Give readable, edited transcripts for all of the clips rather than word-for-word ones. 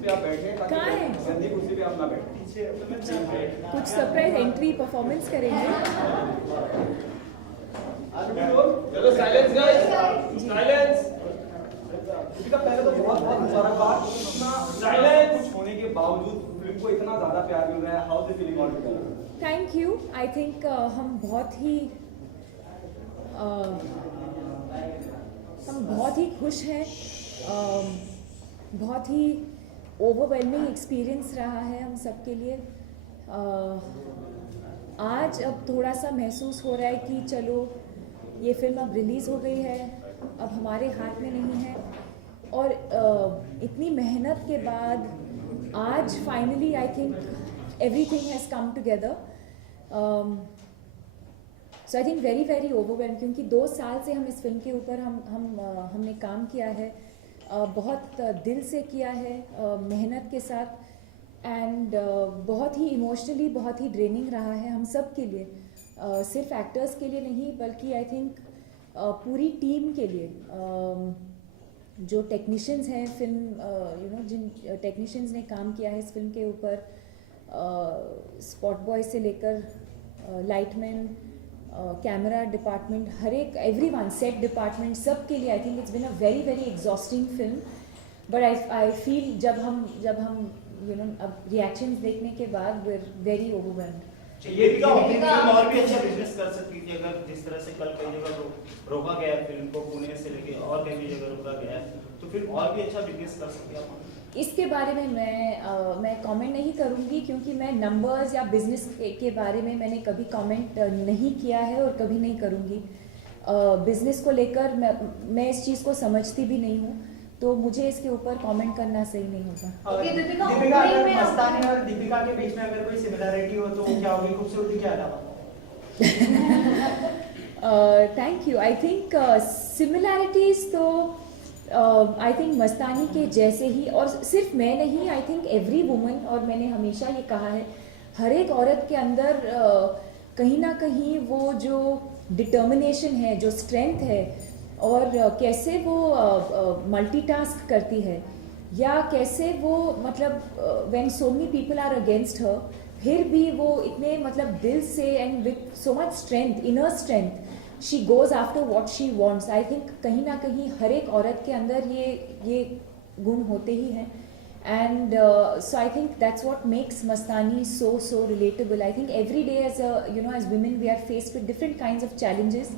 पे आप बैठे ताकि गंदी कुर्सी पे आप ना बैठे। कुछ सरप्राइज एंट्री परफॉर्मेंस करेंगे। चलो साइलेंस गाइस, साइलेंस। दीपिका पहले तो बहुत बहुत मुबारकबाद, इतना साइलेंस कुछ होने के बावजूद फिल्म को इतना ज्यादा प्यार मिल रहा है। How is feeling on it? Thank you. I think हम बहुत ही खुश हैं। बहुत ही ओवरवेलमिंग एक्सपीरियंस रहा है हम सब के लिए। आज अब थोड़ा सा महसूस हो रहा है कि चलो ये फिल्म अब रिलीज़ हो गई है, अब हमारे हाथ में नहीं है, और इतनी मेहनत के बाद आज finally I think everything has come together. So I think very very overwhelm, क्योंकि 2 साल से हम इस फिल्म के ऊपर हमने काम किया है, बहुत दिल से किया है, मेहनत के साथ, एंड बहुत ही इमोशनली बहुत ही ड्रेनिंग रहा है हम सब के लिए, सिर्फ एक्टर्स के लिए नहीं बल्कि आई थिंक पूरी टीम के लिए। जो टेक्नीशियंस हैं फिल्म, जिन टेक्नीशियंस ने काम किया है इस फिल्म के ऊपर, स्पॉट बॉय से लेकर लाइटमैन, कैमरा डिपार्टमेंट, हर एक एवरीवन, सेट डिपार्टमेंट, सब के लिए I think it's been a very very exhausting film. But I feel जब हम अब रिएक्शंस देखने के बाद वी आर वेरी ओवरवेल्म्ड। ये फिल्म और भी अच्छा बिजनेस कर सकती थी अगर जिस तरह से कल कई जगह रोका गया है फिल्म को, पुणे से लेके और कई जगह रोका गया है, तो फिल्म और भी अच्छा बिजनेस कर सकती है। इसके बारे में मैं कमेंट नहीं करूंगी, क्योंकि मैं नंबर्स या बिजनेस के बारे में मैंने कभी कमेंट नहीं किया है और कभी नहीं करूंगी। बिजनेस को लेकर मैं इस चीज़ को समझती भी नहीं हूँ, तो मुझे इसके ऊपर कमेंट करना सही नहीं होगा। दीपिका, अगर मस्तानी और दीपिका के बीच में अगर कोई सिमिलरिटी हो तो क्या होगी? खूबसूरती के अलावा। Thank you. I think similarities तो आई थिंक मस्तानी के जैसे ही, और सिर्फ मैं नहीं, आई थिंक एवरी वुमन, और मैंने हमेशा ये कहा है, हर एक औरत के अंदर कहीं ना कहीं वो जो डिटर्मिनेशन है, जो स्ट्रेंथ है, और कैसे वो मल्टीटास्क करती है, या कैसे वो मतलब when so many people are against her, फिर भी वो इतने मतलब दिल से and with so much strength, inner strength, she goes after what she wants. I think कहीं ना कहीं हर एक औरत के अंदर ये गुण होते ही हैं, and so I think that's what makes Mastani so relatable. I think every day as women we are faced with different kinds of challenges.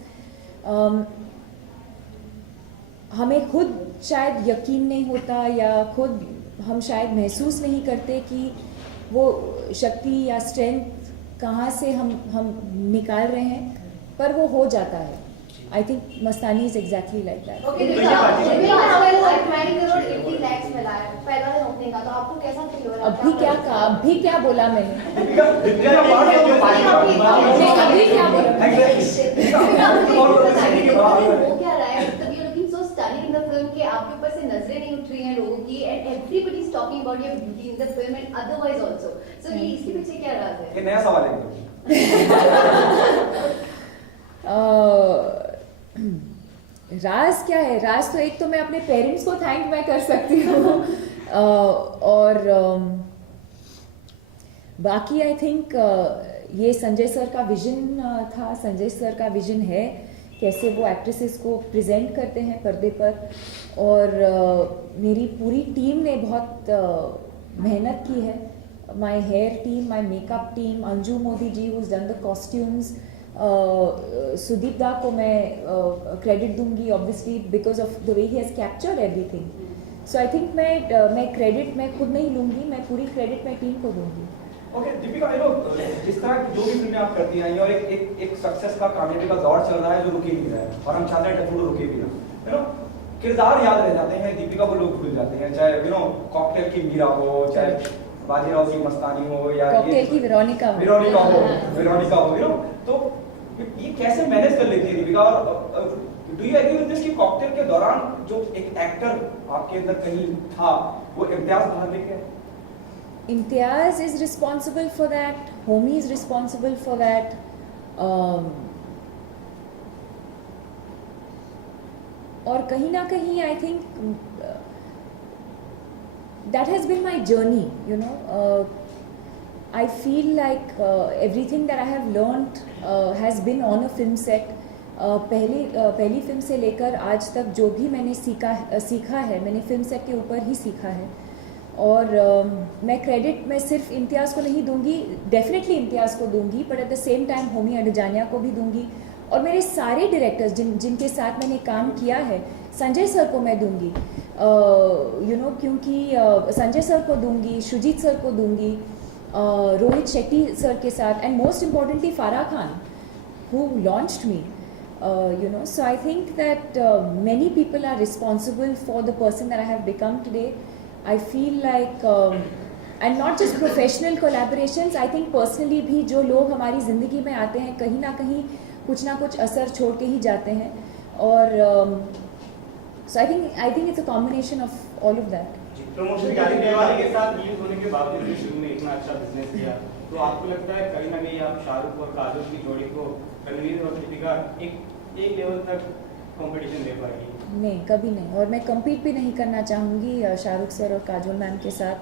हमें खुद शायद यकीन नहीं होता, या खुद हम शायद महसूस नहीं करते कि वो शक्ति या स्ट्रेंथ कहाँ से हम निकाल रहे हैं, पर वो हो जाता है। I think Mastani is exactly like that. Okay, Deepika, आपने 20 करोड़ 80 लाख मिला है पहला दिन ओपनिंग का, तो आपको कैसा फील हो रहा है? अभी क्या बोला मैंने? अभी क्या बोला? वो क्या रहा है? तब you looking so stunning in the film कि आपके ऊपर से नजरें नहीं उठ रही हैं लोगों की, and everybody is talking about your beauty in the film and otherwise also. So ये इसके पीछे क्या राज है? ये नया सवाल है। राज क्या है? राज तो एक तो मैं अपने पेरेंट्स को थैंक मैं कर सकती हूँ, और बाकी आई थिंक ये संजय सर का विजन था, संजय सर का विजन है कैसे वो एक्ट्रेसेस को प्रेजेंट करते हैं पर्दे पर, और मेरी पूरी टीम ने बहुत मेहनत की है। My hair team, my makeup team, Anju Modi ji who has done the costumes, Sudeep da को मैं क्रेडिट दूंगी obviously because of the way he has captured everything. So I think मैं क्रेडिट मैं खुद नहीं लूंगी, मैं पूरी क्रेडिट मैं टीम को दूंगी। ओके दीपिका, इस तरह जो भी फिल्में आप करती हैं, और एक सक्सेस का, कामयाबी का दौर चल रहा है जो रुके नहीं रहा है, और हम चाहते हैं टफूड रुके भी ना, किरदार याद रह जाते हैं, दीपिका को लोग भूल जाते हैं, चाहे कॉकटेल की मीरा हो, चाहे बाजीराव की मस्तानी हो, या कॉकटेल की वेरोनिका हो, तो ये कैसे मैनेज कर लेती है दीपिका? और do you agree with this कि कॉकटेल के दौरान जो एक एक्टर आपके अंदर कहीं था, वो इम्तियाज बाहर लेके आए? Imtiaz is responsible for that, Homi is responsible for that, और कहीं ना कहीं I think that has been my journey, you know. I feel like everything that I have learned has been on a film set. पहली film से लेकर आज तक जो भी मैंने सीखा है मैंने फिल्म सेट के ऊपर ही सीखा है. और मैं क्रेडिट मैं सिर्फ इम्तियाज़ को नहीं दूंगी, डेफिनेटली इम्तियाज़ को दूंगी, but at the same time Homi Adajania को भी दूंगी, और मेरे सारे डायरेक्टर्स जिनके साथ मैंने काम किया है, संजय सर को मैं दूंगी, यू नो, क्योंकि संजय सर को दूंगी, शुजीत सर को दूंगी, रोहित शेट्टी सर के साथ, एंड मोस्ट इम्पॉर्टेंटली फारा Khan who launched me, you know. So I think that many people are responsible for the person that I have become today. I feel like and not just professional collaborations, I think personally भी जो लोग हमारी ज़िंदगी में आते हैं कहीं ना कहीं कुछ ना कुछ असर छोड़ के ही जाते हैं, और so I think it's a combination of all of that. Promotion के साथ रिलीज होने के बावजूद भी फिल्म ने इतना अच्छा बिजनेस किया, तो आपको लगता है कहीं ना कहीं आप शाहरुख और काजोल की जोड़ी को, रणवीर और दीपिका, एक लेवल तक कंपटीशन दे पाएगी? नहीं, कभी नहीं, और मैं compete भी नहीं करना चाहूँगी शाहरुख सर और काजोल मैम के साथ.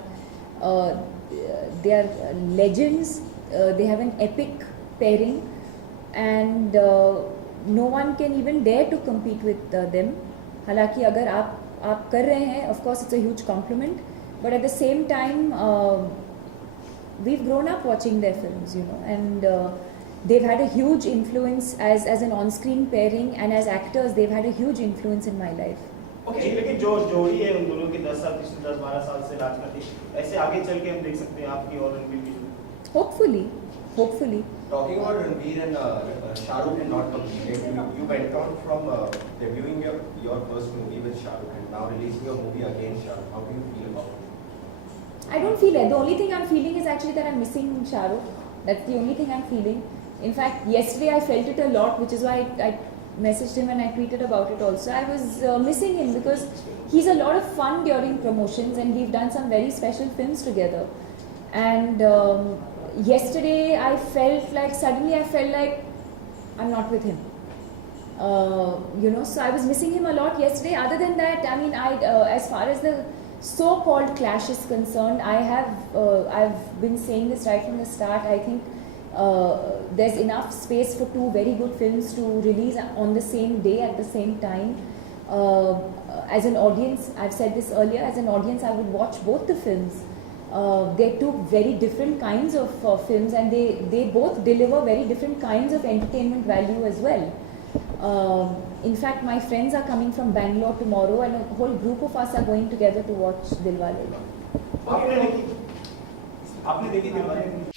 They are legends, they have an epic pairing, and no one can even dare to compete with them. हालांकि अगर आप कर रहे हैं, of course it's a huge compliment, but at the same time we've grown up watching their films, you know, and they've had a huge influence as an on-screen pairing, and as actors they've had a huge influence in my life. Okay, लेकिन जो जोड़ी है उन दोनों की 10-12 साल से राज करती, ऐसे आगे चल के हम देख सकते हैं आपकी और रणवीर की जोड़ी? Hopefully. Talking about Ranveer and Shah Rukh and not competing, you went on from debuting your first movie with Shah Rukh and now releasing your movie against Shah Rukh. How do you feel about it? I don't feel it. The only thing I'm feeling is actually that I'm missing Shah Rukh. That's the only thing I'm feeling. In fact, yesterday I felt it a lot, which is why I messaged him and I tweeted about it also. I was missing him because he's a lot of fun during promotions and we've done some very special films together. And yesterday I felt like I'm not with him. You know, so I was missing him a lot yesterday. Other than that, I mean, as far as the so-called clash is concerned, I've been saying this right from the start. I think there's enough space for two very good films to release on the same day at the same time. As an audience, I've said this earlier, as an audience I would watch both the films. They're two very different kinds of films, and they both deliver very different kinds of entertainment value as well. In fact, my friends are coming from Bangalore tomorrow, and a whole group of us are going together to watch Dilwale. आपने देखी दिलवाले?